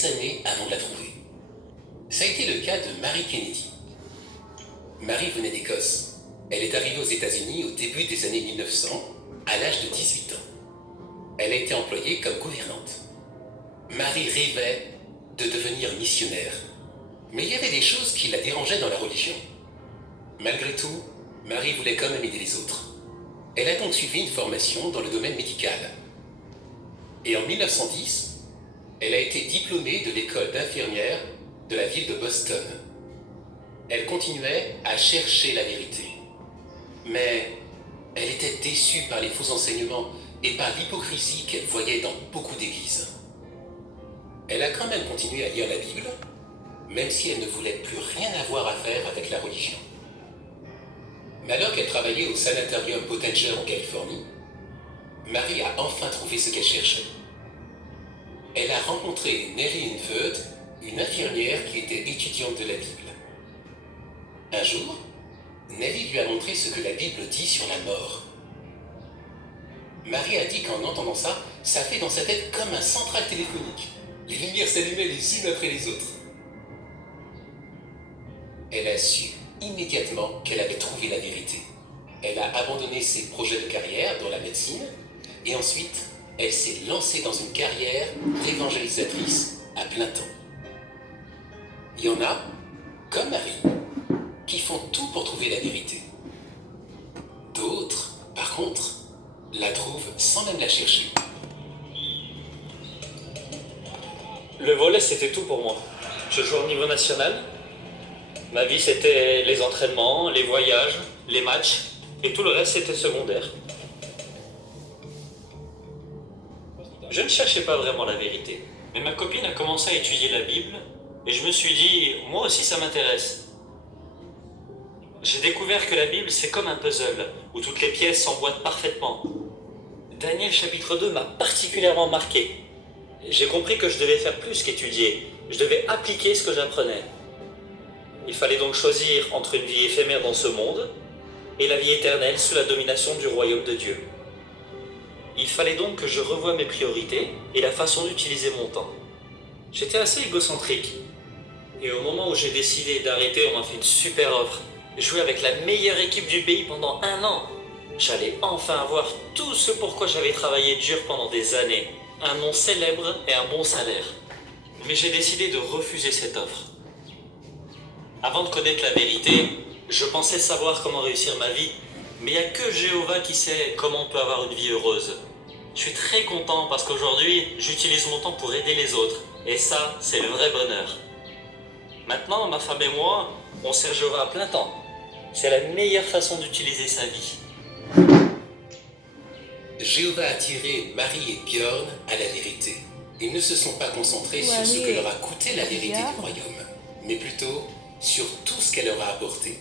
des années avant de la trouver. Ça a été le cas de Mary Kennedy. Mary venait d'Écosse. Elle est arrivée aux États-Unis au début des années 1900, à l'âge de 18 ans. Elle a été employée comme gouvernante. Mary rêvait de devenir missionnaire. Mais il y avait des choses qui la dérangeaient dans la religion. Malgré tout, Mary voulait quand même aider les autres. Elle a donc suivi une formation dans le domaine médical. Et en 1910, elle a été diplômée de l'école d'infirmière de la ville de Boston. Elle continuait à chercher la vérité. Mais elle était déçue par les faux enseignements et par l'hypocrisie qu'elle voyait dans beaucoup d'églises. Elle a quand même continué à lire la Bible, même si elle ne voulait plus rien avoir à faire avec la religion. Mais alors qu'elle travaillait au sanatorium Pottinger en Californie, Mary a enfin trouvé ce qu'elle cherchait. Elle a rencontré Nellie Inford, une infirmière qui était étudiante de la Bible. Un jour, Nellie lui a montré ce que la Bible dit sur la mort. Mary a dit qu'en entendant ça, ça fait dans sa tête comme un central téléphonique. Les lumières s'allumaient les unes après les autres. Elle a su immédiatement qu'elle avait trouvé la vérité. Elle a abandonné ses projets de carrière dans la médecine et ensuite, elle s'est lancée dans une carrière d'évangélisatrice à plein temps. Il y en a, comme Mary, qui font tout pour trouver la vérité. D'autres, par contre, la trouvent sans même la chercher. Le volley, c'était tout pour moi. Je jouais au niveau national. Ma vie, c'était les entraînements, les voyages, les matchs, et tout le reste, c'était secondaire. Je ne cherchais pas vraiment la vérité, mais ma copine a commencé à étudier la Bible, et je me suis dit, moi aussi, ça m'intéresse. J'ai découvert que la Bible, c'est comme un puzzle, où toutes les pièces s'emboîtent parfaitement. Daniel chapitre 2 m'a particulièrement marqué. J'ai compris que je devais faire plus qu'étudier, je devais appliquer ce que j'apprenais. Il fallait donc choisir entre une vie éphémère dans ce monde et la vie éternelle sous la domination du royaume de Dieu. Il fallait donc que je revoie mes priorités et la façon d'utiliser mon temps. J'étais assez égocentrique. Et au moment où j'ai décidé d'arrêter, on m'a fait une super offre. Jouer avec la meilleure équipe du pays pendant 1 an. J'allais enfin avoir tout ce pourquoi j'avais travaillé dur pendant des années. Un nom célèbre et un bon salaire. Mais j'ai décidé de refuser cette offre. Avant de connaître la vérité, je pensais savoir comment réussir ma vie, mais il n'y a que Jéhovah qui sait comment on peut avoir une vie heureuse. Je suis très content parce qu'aujourd'hui, j'utilise mon temps pour aider les autres, et ça, c'est le vrai bonheur. Maintenant, ma femme et moi, on sert Jéhovah à plein temps. C'est la meilleure façon d'utiliser sa vie. Jéhovah a tiré Marie et Björn à la vérité. Ils ne se sont pas concentrés sur ce que leur a coûté la vérité du royaume, mais plutôt sur tout ce qu'elle leur a apporté.